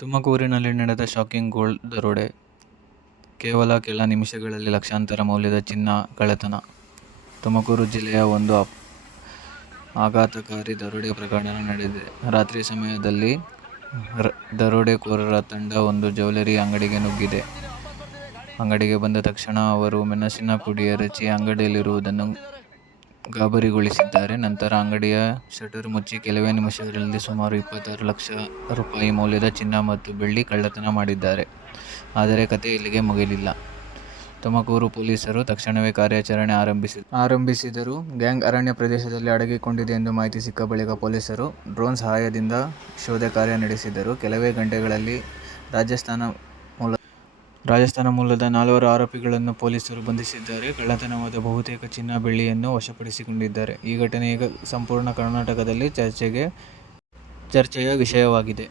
ತುಮಕೂರಿನಲ್ಲಿ ನಡೆದ shocking gold ದರೋಡೆ. ಕೇವಲ ಕೆಲ ನಿಮಿಷಗಳಲ್ಲಿ ಲಕ್ಷಾಂತರ ಮೌಲ್ಯದ ಚಿನ್ನ ಕಳ್ಳತನ. ತುಮಕೂರು ಜಿಲ್ಲೆಯ ಒಂದು ಆಘಾತಕಾರಿ ದರೋಡೆ ಪ್ರಕರಣ ನಡೆದಿದೆ. ರಾತ್ರಿ ಸಮಯದಲ್ಲಿ ದರೋಡೆಕೋರರ ತಂಡ ಒಂದು ಜ್ಯುವೆಲರಿ ಅಂಗಡಿಗೆ ನುಗ್ಗಿದೆ. ಅಂಗಡಿಗೆ ಬಂದ ತಕ್ಷಣ ಅವರು ಮೆಣಸಿನ ಪುಡಿ ಎರಚಿ ಅಂಗಡಿಯಲ್ಲಿರುವವರನ್ನು ಗಾಬರಿಗೊಳಿಸಿದ್ದಾರೆ. ನಂತರ ಅಂಗಡಿಯ ಶಟರ್ ಮುಚ್ಚಿ ಕೆಲವೇ ನಿಮಿಷಗಳಲ್ಲಿ ಸುಮಾರು 26 ಲಕ್ಷ ರೂಪಾಯಿ ಮೌಲ್ಯದ ಚಿನ್ನ ಮತ್ತು ಬೆಳ್ಳಿ ಕಳ್ಳತನ ಮಾಡಿದ್ದಾರೆ. ಆದರೆ ಕತೆ ಇಲ್ಲಿಗೆ ಮುಗಿಲಿಲ್ಲ. ತುಮಕೂರು ಪೊಲೀಸರು ತಕ್ಷಣವೇ ಕಾರ್ಯಾಚರಣೆ ಆರಂಭಿಸಿದರು. ಗ್ಯಾಂಗ್ ಅರಣ್ಯ ಪ್ರದೇಶದಲ್ಲಿ ಅಡಗಿಕೊಂಡಿದೆ ಎಂದು ಮಾಹಿತಿ ಸಿಕ್ಕ ಬಳಿಕ ಪೊಲೀಸರು ಡ್ರೋನ್ ಸಹಾಯದಿಂದ ಶೋಧ ಕಾರ್ಯ ನಡೆಸಿದರು. ಕೆಲವೇ ಗಂಟೆಗಳಲ್ಲಿ ರಾಜಸ್ಥಾನ ಮೂಲದ 4 ಆರೋಪಿಗಳನ್ನು ಪೊಲೀಸರು ಬಂಧಿಸಿದ್ದಾರೆ. ಕಳ್ಳತನವಾದ ಬಹುತೇಕ ಚಿನ್ನ, ಬೆಳ್ಳಿಯನ್ನು ವಶಪಡಿಸಿಕೊಂಡಿದ್ದಾರೆ. ಈ ಘಟನೆ ಈಗ ಸಂಪೂರ್ಣ ಕರ್ನಾಟಕದಲ್ಲಿ ಚರ್ಚೆಯ ವಿಷಯವಾಗಿದೆ.